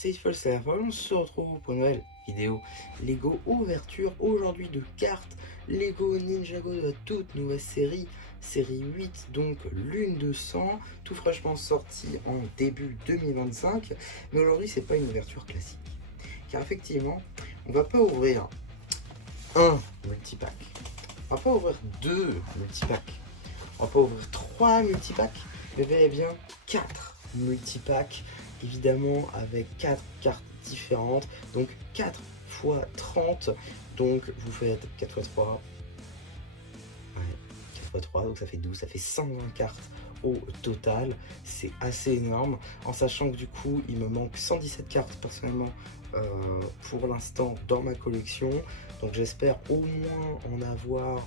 c'est Itfall, on se retrouve pour une nouvelle vidéo Lego ouverture aujourd'hui de cartes Lego Ninjago de la toute nouvelle série 8, donc Lune de sang, tout fraîchement sorti en début 2025. Mais aujourd'hui c'est pas une ouverture classique, car effectivement on va pas ouvrir un multipack, on va pas ouvrir deux multipacks, on va pas ouvrir trois multipacks, mais bel et bien 4 multipacks, évidemment avec 4 cartes différentes, donc 4 x 30, donc vous faites 4 x 3, ouais, 4 x 3, donc ça fait 12, ça fait 120 cartes au total, c'est assez énorme, en sachant que du coup il me manque 117 cartes personnellement pour l'instant dans ma collection, donc j'espère au moins en avoir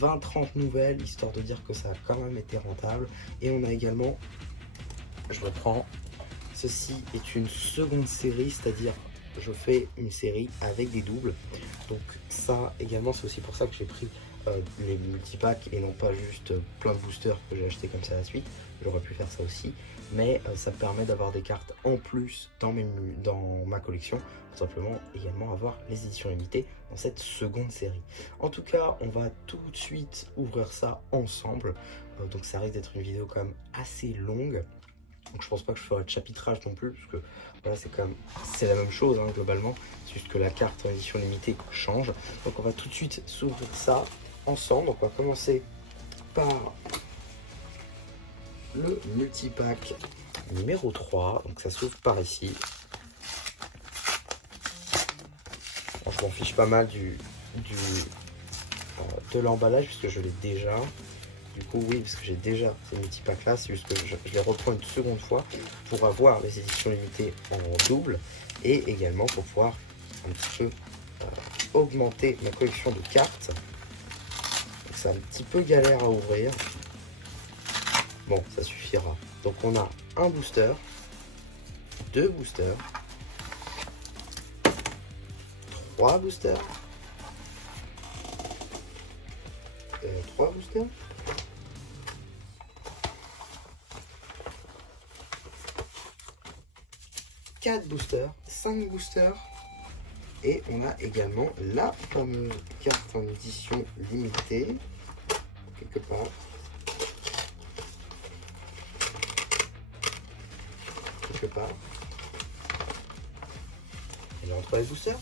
20-30 nouvelles, histoire de dire que ça a quand même été rentable. Et on a également, je reprends, ceci est une seconde série, c'est-à-dire je fais une série avec des doubles, donc ça également c'est aussi pour ça que j'ai pris les multipacks et non pas juste plein de boosters que j'ai acheté comme ça à la suite. J'aurais pu faire ça aussi, mais ça permet d'avoir des cartes en plus dans ma collection, tout simplement également avoir les éditions limitées dans cette seconde série. En tout cas, on va tout de suite ouvrir ça ensemble, donc ça risque d'être une vidéo quand même assez longue. Donc je pense pas que je ferai de chapitrage non plus, parce que voilà, c'est la même chose hein, globalement, c'est juste que la carte en édition limitée change. Donc on va tout de suite s'ouvrir ça ensemble. Donc on va commencer par le multipack numéro 3, donc ça s'ouvre par ici. Bon, je m'en fiche pas mal de l'emballage puisque je l'ai déjà. Du coup oui, parce que j'ai déjà ces multipacks là, c'est juste que je les reprends une seconde fois pour avoir les éditions limitées en double et également pour pouvoir un petit peu augmenter ma collection de cartes. C'est un petit peu galère à ouvrir. Bon, ça suffira. Donc on a un booster, deux boosters, trois boosters, trois boosters, quatre boosters, 5 boosters, et on a également la fameuse carte en édition limitée, quelque part. Elle est entre les boosters.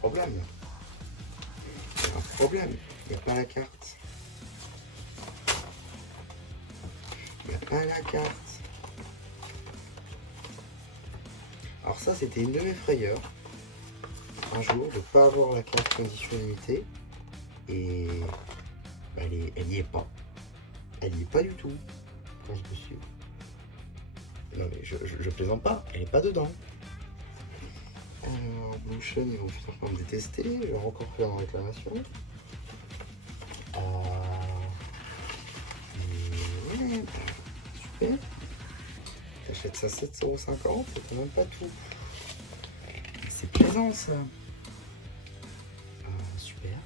Problème. Il y a un problème. Il n'y a pas la carte. Il n'y a pas la carte. Alors ça, c'était une de mes frayeurs. Un jour, de ne pas avoir la carte condition limitée. Et elle n'y est pas. Elle n'y est pas du tout. Pense dessus. Non mais je plaisante pas, elle n'est pas dedans. Alors, Blution, ils vont finalement me détester. Je vais encore faire une réclamation. Ouais, super. T'achètes ça 7,50 €, c'est quand même pas tout. C'est plaisant ça. Super.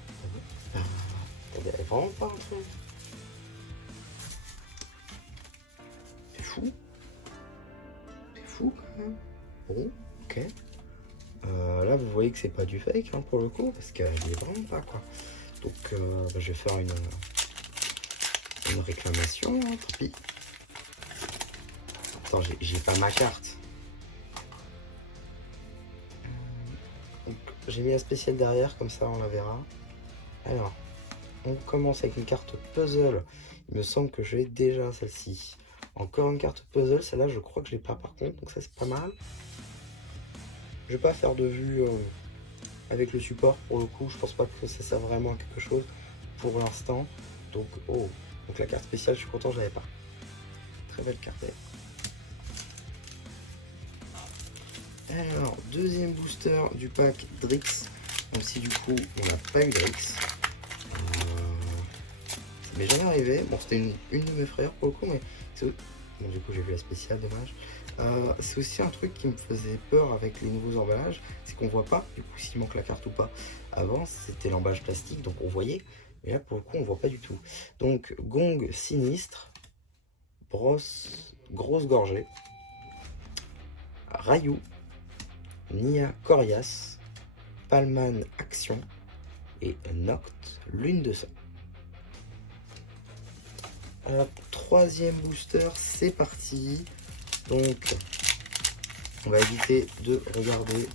Elle est vraiment pas un truc. C'est fou. C'est fou quand même. Bon, ok. Là vous voyez que c'est pas du fake hein, pour le coup, parce qu'elle est vraiment pas quoi. Donc je vais faire une réclamation, hein, tant pis. Attends, j'ai pas ma carte. Donc j'ai mis la spéciale derrière, comme ça on la verra. Alors, on commence avec une carte puzzle. Il me semble que j'ai déjà celle-ci. Encore une carte puzzle, celle-là je crois que je l'ai pas par contre, donc ça c'est pas mal. Je vais pas faire de vue avec le support pour le coup, je pense pas que ça sert vraiment à quelque chose pour l'instant. Donc, oh, donc la carte spéciale, je suis content, je l'avais pas. Très belle carte. Alors, deuxième booster du pack Drix, même si du coup on n'a pas eu Drix. Ça m'est jamais arrivé. Bon, c'était une de mes frères pour le coup, mais c'est... Bon, du coup j'ai vu la spéciale, dommage. C'est aussi un truc qui me faisait peur avec les nouveaux emballages, c'est qu'on voit pas du coup s'il manque la carte ou pas. Avant c'était l'emballage plastique, donc on voyait, mais là pour le coup on voit pas du tout. Donc Gong Sinistre, Grosse Gorgée, Ryu, Nia Corias, Palman Action et Noct Lune de sang. Alors, troisième booster, c'est parti. Donc, on va éviter de regarder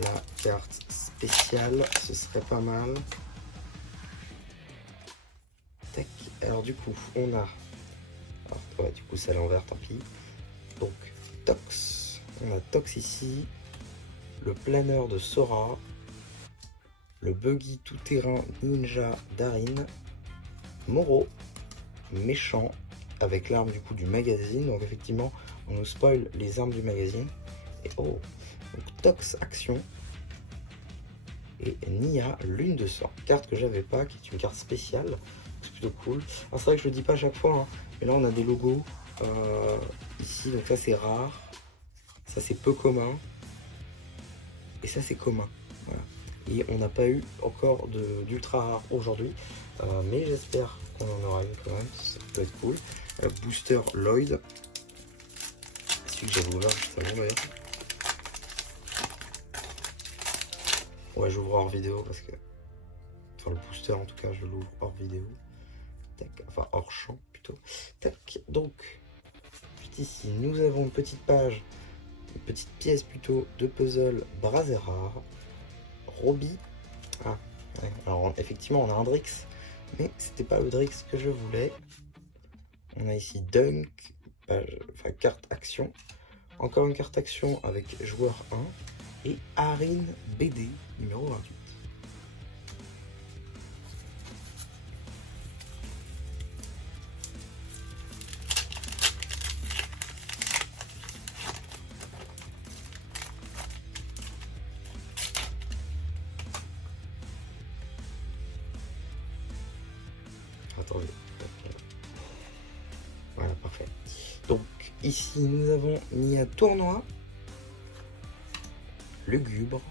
la carte spéciale, ce serait pas mal. Tac. Alors du coup, on a... Alors, ouais, du coup, c'est à l'envers, tant pis. Donc, Tox. On a Tox ici. Le planeur de Sora. Le buggy tout-terrain ninja Darin. Moro. Méchant. Avec l'arme du coup du magazine. Donc effectivement, on nous spoil les armes du magazine. Et oh, donc Tox Action. Et Nia Lune de sang. Carte que j'avais pas, qui est une carte spéciale. C'est plutôt cool. Alors c'est vrai que je le dis pas à chaque fois, hein, mais là on a des logos ici. Donc ça c'est rare. Ça c'est peu commun. Et ça c'est commun. Voilà. Et on n'a pas eu encore d'ultra rare aujourd'hui. Mais j'espère qu'on en aura une quand même. Ça peut être cool. Booster Lloyd. Celui que j'avais ouvert juste avant d'ailleurs. Ouais, j'ouvre hors vidéo parce que... Enfin, le booster en tout cas, je l'ouvre hors vidéo. Tac, enfin hors champ plutôt. Tac, donc, juste ici, nous avons une petite page, une petite pièce plutôt de puzzle Brazera. Robbie. Ah, ouais, alors effectivement, on a un Drix, mais c'était pas le Drix que je voulais. On a ici Dunk, page, enfin carte action. Encore une carte action avec joueur 1. Et Arin BD numéro 28. Attendez. Voilà, parfait. Donc ici nous avons Nia Tournoi. Lugubre,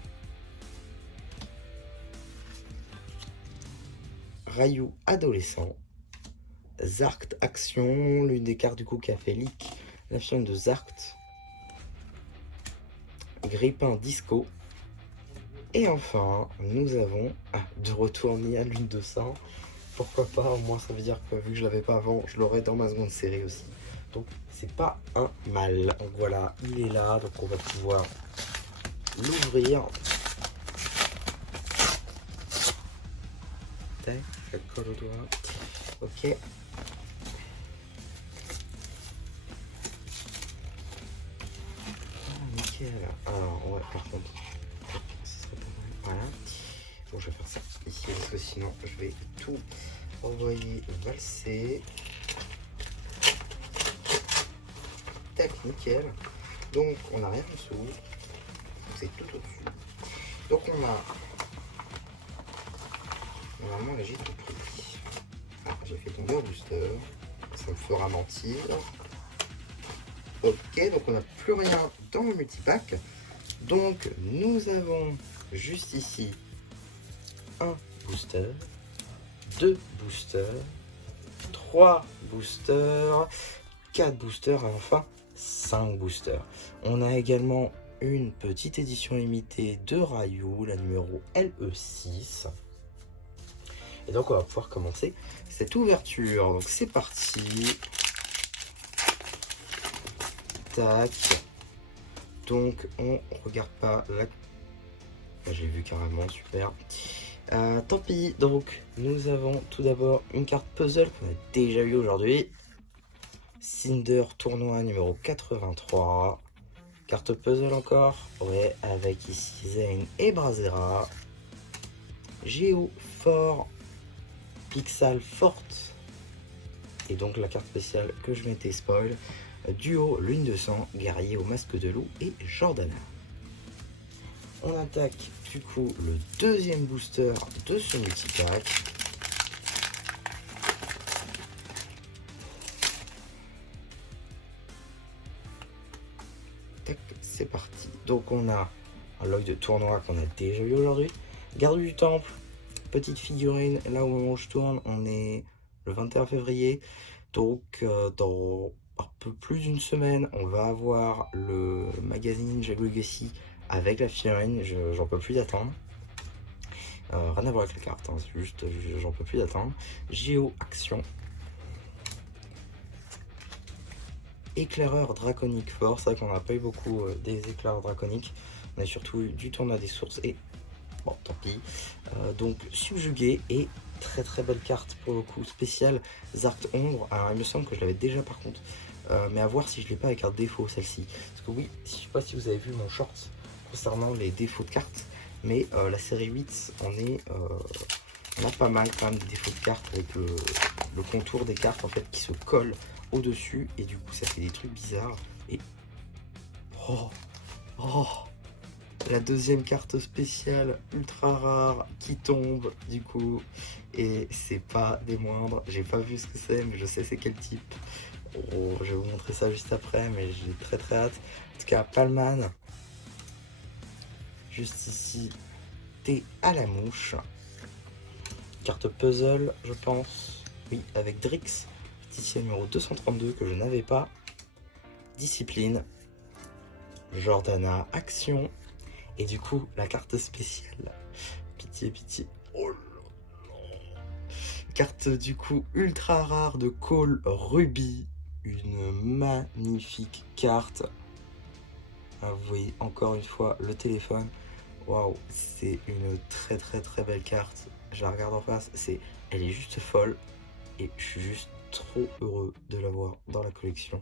Ryu adolescent, Zarkt Action, l'une des cartes du coup qui a fait leak, la chaîne de Zarkt, Grippin Disco, et enfin nous avons de retour Nia Lune de sang. Pourquoi pas, au moins ça veut dire que vu que je l'avais pas avant, je l'aurai dans ma seconde série aussi. Donc c'est pas un mal. Donc voilà, il est là, donc on va pouvoir l'ouvrir. Tac, ça colle au doigt. Ok. Ah, nickel. Alors, ouais, par contre, ça serait pas mal. Voilà. Bon, je vais faire ça ici parce que sinon, je vais tout envoyer valser. Tac, nickel. Donc, on n'a rien en dessous. C'est tout au-dessus. Donc, on a normalement là j'ai tout pris. Ah, j'ai fait tomber un booster. Ça me fera mentir. Ok, donc on n'a plus rien dans le multipack. Donc nous avons juste ici un booster, 2 boosters, 3 boosters, 4 boosters et enfin 5 boosters. On a également une petite édition limitée de Ryu, la numéro LE6. Et donc on va pouvoir commencer cette ouverture. Donc c'est parti. Tac. Donc on regarde pas la... Ah, j'ai vu carrément, super. Tant pis. Donc nous avons tout d'abord une carte puzzle qu'on a déjà eu aujourd'hui. Cinder tournoi numéro 83. Carte puzzle encore. Ouais, avec ici Zane et Brazera. Géo fort. Pixel forte. Et donc la carte spéciale que je m'étais spoil. Duo Lune de sang, guerrier au masque de loup et Jordana. On attaque du coup le deuxième booster de ce multipack. Tac, c'est parti. Donc on a un log de tournoi qu'on a déjà eu aujourd'hui. Garde du temple, petite figurine. Là au moment où je tourne, on est le 21 février. Donc dans un peu plus d'une semaine, on va avoir le magazine Ninjago Legacy avec la figurine, j'en peux plus d'attendre. Rien à voir avec la carte, hein, c'est juste, j'en peux plus d'attendre. Géo Action. Éclaireur draconique fort, c'est vrai qu'on n'a pas eu beaucoup des éclaireurs draconiques. On a surtout eu du tournoi des sources et bon, tant pis. Donc subjugué et très très belle carte pour le coup, spéciale Zark Ombre. Alors il me semble que je l'avais déjà par contre, mais à voir si je l'ai pas avec un défaut celle-ci. Parce que oui, je sais pas si vous avez vu mon short concernant les défauts de cartes, mais la série 8, on a pas mal quand même de défauts de cartes avec le contour des cartes en fait qui se colle au-dessus et du coup ça fait des trucs bizarres. Et oh, oh, la deuxième carte spéciale ultra rare qui tombe du coup, et c'est pas des moindres. J'ai pas vu ce que c'est, mais je sais c'est quel type. Oh, je vais vous montrer ça juste après, mais j'ai très très hâte. En tout cas, Palman, juste ici, thé à la mouche. Carte puzzle, je pense. Oui, avec Drix, ici numéro 232 que je n'avais pas. Discipline, Jordana, action. Et du coup, la carte spéciale. Pitié, pitié. Oh là là. Carte du coup ultra rare de Cole Ruby. Une magnifique carte. Ah, vous voyez encore une fois le téléphone. Waouh, c'est une très très très belle carte. Je la regarde en face, elle est juste folle. Et je suis juste trop heureux de l'avoir dans la collection.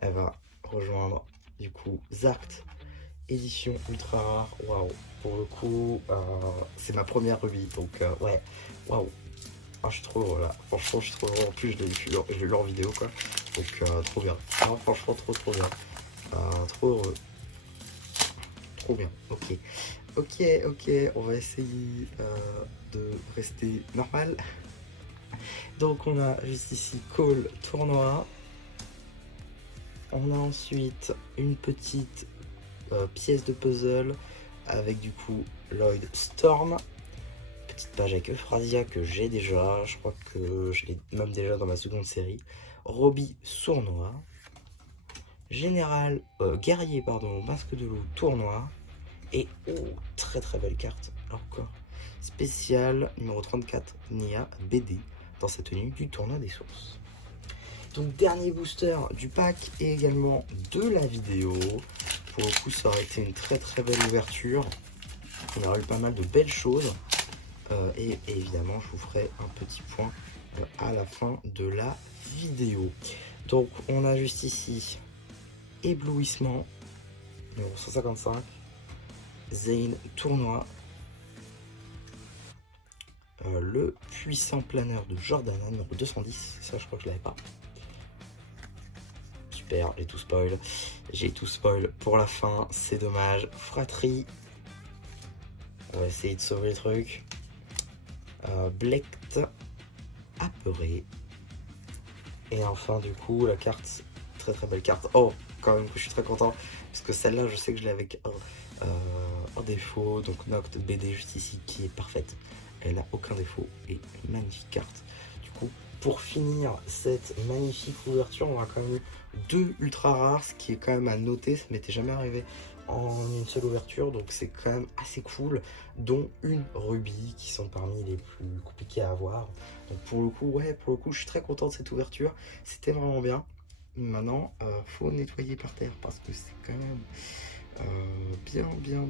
Elle va rejoindre du coup Zact, édition ultra rare. Waouh, pour le coup, c'est ma première rubis. Donc ouais, waouh. Ah, je suis trop heureux là. Franchement, je suis trop heureux. En plus, je l'ai lu en vidéo quoi. Donc trop bien. Ah, franchement, trop bien. Trop heureux. Trop bien. Ok. Ok, on va essayer de rester normal. Donc on a juste ici Call Tournoi. On a ensuite une petite pièce de puzzle avec du coup Lloyd Storm. Petite page avec Euphrasia que j'ai déjà. Je crois que je l'ai même déjà dans ma seconde série. Robbie Sournois. Général Guerrier, pardon, Masque de loup Tournoi. Et oh, très très belle carte. Là encore. Spécial numéro 34, Nia BD, dans sa tenue du tournoi des sources. Donc dernier booster du pack et également de la vidéo. Pour le coup, ça aurait été une très très belle ouverture. On aurait eu pas mal de belles choses. Et évidemment, je vous ferai un petit point à la fin de la vidéo. Donc on a juste ici Éblouissement, numéro 155. Zane Tournoi. Le puissant planeur de Jordana, numéro 210. Ça, je crois que je l'avais pas. Super, j'ai tout spoil. J'ai tout spoil pour la fin, c'est dommage. Fratrie. On va essayer de sauver le truc. Blect. Apeuré. Et enfin, du coup, la carte. Très très belle carte. Oh, quand même que je suis très content. Parce que celle-là, je sais que je l'ai avec un défaut. Donc, Noct BD juste ici, qui est parfaite. Elle n'a aucun défaut et une magnifique carte. Du coup, pour finir cette magnifique ouverture, on a quand même eu deux ultra rares, ce qui est quand même à noter. Ça m'était jamais arrivé en une seule ouverture, donc c'est quand même assez cool, dont une rubis qui sont parmi les plus compliquées à avoir. Donc pour le coup, je suis très content de cette ouverture. C'était vraiment bien. Maintenant, faut nettoyer par terre parce que c'est quand même bien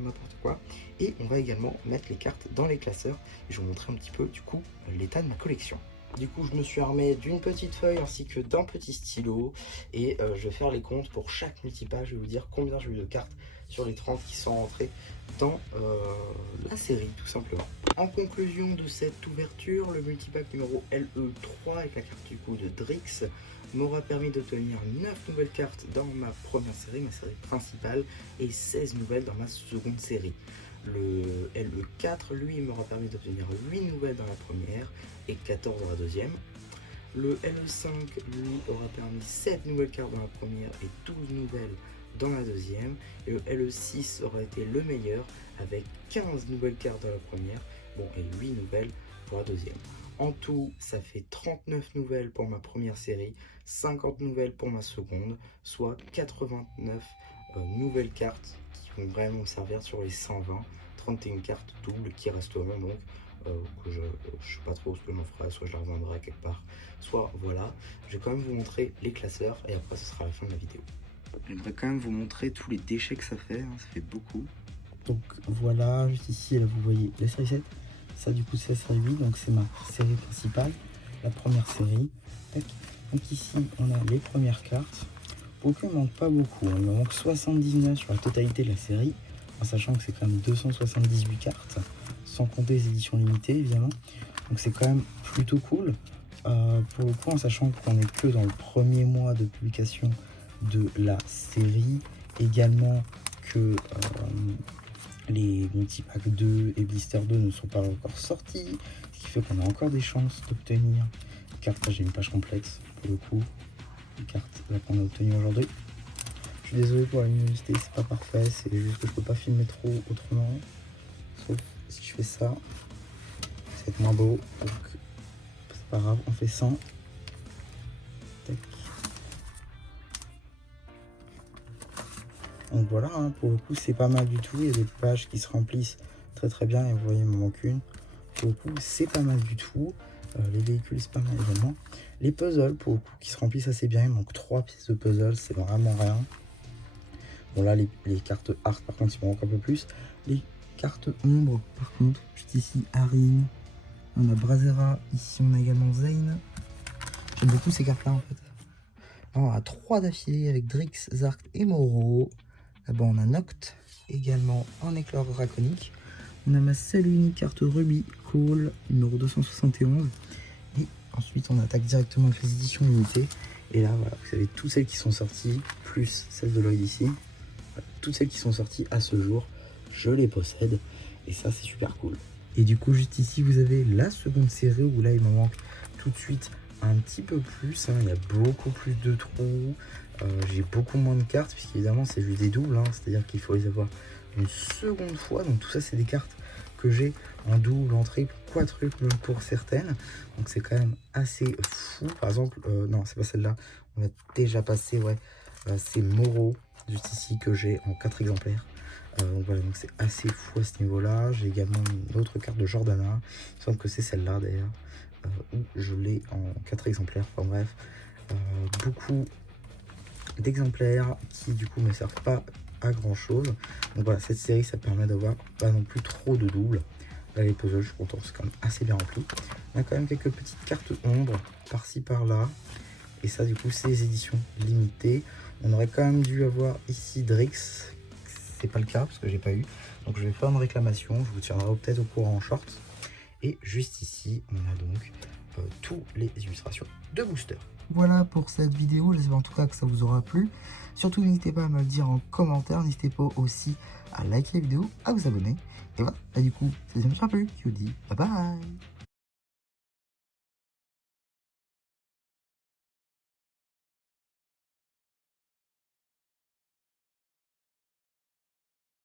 n'importe quoi. Et on va également mettre les cartes dans les classeurs et je vais vous montrer un petit peu du coup l'état de ma collection. Du coup, je me suis armé d'une petite feuille ainsi que d'un petit stylo et je vais faire les comptes pour chaque multipage. Je vais vous dire combien j'ai eu de cartes sur les 30 qui sont rentrées dans la série, tout simplement. En conclusion de cette ouverture, le multipack numéro LE3 avec la carte du coup de Drix m'aura permis d'obtenir 9 nouvelles cartes dans ma première série, ma série principale, et 16 nouvelles dans ma seconde série. Le LE4, lui, m'aura permis d'obtenir 8 nouvelles dans la première et 14 dans la deuxième. Le LE5, lui, aura permis 7 nouvelles cartes dans la première et 12 nouvelles dans la deuxième. Et le LE6 aura été le meilleur avec 15 nouvelles cartes dans la première, bon, et 8 nouvelles pour la deuxième. En tout, ça fait 39 nouvelles pour ma première série, 50 nouvelles pour ma seconde, soit 89 nouvelles cartes qui vont vraiment me servir sur les 120, 31 cartes doubles qui resteront donc, que je sais pas trop ce que je m'en ferai, soit je la revendrai quelque part, soit voilà. Je vais quand même vous montrer les classeurs et après ce sera la fin de la vidéo. J'aimerais quand même vous montrer tous les déchets que ça fait fait beaucoup. Donc voilà, juste ici, là vous voyez la série 7, ça du coup c'est la série 8, donc c'est ma série principale, la première série. Tac. Donc ici on a les premières cartes, pour qu'il ne manque pas beaucoup, il me manque 79 sur la totalité de la série, en sachant que c'est quand même 278 cartes, sans compter les éditions limitées évidemment, donc c'est quand même plutôt cool, pour le coup en sachant qu'on n'est que dans le premier mois de publication de la série, également que les multipacks 2 et blister 2 ne sont pas encore sortis, ce qui fait qu'on a encore des chances d'obtenir les cartes. J'ai une page complexe pour le coup, les cartes qu'on a obtenues aujourd'hui. Je suis désolé pour la luminosité, c'est pas parfait, c'est juste que je peux pas filmer trop autrement, sauf si je fais ça, ça va être moins beau, donc c'est pas grave, on fait 100. Tac. Donc voilà, hein, pour le coup c'est pas mal du tout, il y a des pages qui se remplissent très bien, et vous voyez il me manque une. Pour le coup c'est pas mal du tout, les véhicules c'est pas mal également. Les puzzles pour le coup qui se remplissent assez bien, il manque 3 pièces de puzzle, c'est vraiment rien. Bon là les cartes art par contre il me manque un peu plus. Les cartes ombre par contre, juste ici Arin, on a Brazera, ici on a également Zane. J'aime beaucoup ces cartes là en fait. Alors, on a 3 d'affilée avec Drix, Zark et Moro. Là-bas, on a Noct, également en éclair draconique. On a ma seule unique carte Ruby, Call, numéro 271. Et ensuite, on attaque directement avec les éditions limitées. Et là, voilà, vous savez, toutes celles qui sont sorties, plus celles de Lloyd ici. Voilà, toutes celles qui sont sorties à ce jour, je les possède. Et ça, c'est super cool. Et du coup, juste ici, vous avez la seconde série où là, il m'en manque tout de suite un petit peu plus, hein. Il y a beaucoup plus de trous, j'ai beaucoup moins de cartes puisqu'évidemment c'est juste des doubles, hein. C'est-à-dire qu'il faut les avoir une seconde fois, donc tout ça c'est des cartes que j'ai en double, en triple, quadruple pour certaines, donc c'est quand même assez fou. Par exemple, non c'est pas celle-là, on va déjà passer, ouais, c'est Moro juste ici que j'ai en 4 exemplaires. Donc voilà, donc c'est assez fou à ce niveau-là. J'ai également une autre carte de Jordana, il me semble que c'est celle-là d'ailleurs. Où je l'ai en 4 exemplaires, enfin bref, beaucoup d'exemplaires qui du coup ne servent pas à grand chose. Donc voilà, cette série ça permet d'avoir pas non plus trop de doubles. Là les puzzles je suis content, c'est quand même assez bien rempli. On a quand même quelques petites cartes ombre par-ci par-là, et ça du coup c'est les éditions limitées. On aurait quand même dû avoir ici Drix, c'est pas le cas parce que j'ai pas eu, donc je vais faire une réclamation, je vous tiendrai peut-être au courant en short. Et juste ici, on a donc toutes les illustrations de booster. Voilà pour cette vidéo, j'espère en tout cas que ça vous aura plu. Surtout n'hésitez pas à me le dire en commentaire, n'hésitez pas aussi à liker la vidéo, à vous abonner. Et voilà, là du coup, c'est ça me sera plu, je vous dis bye bye.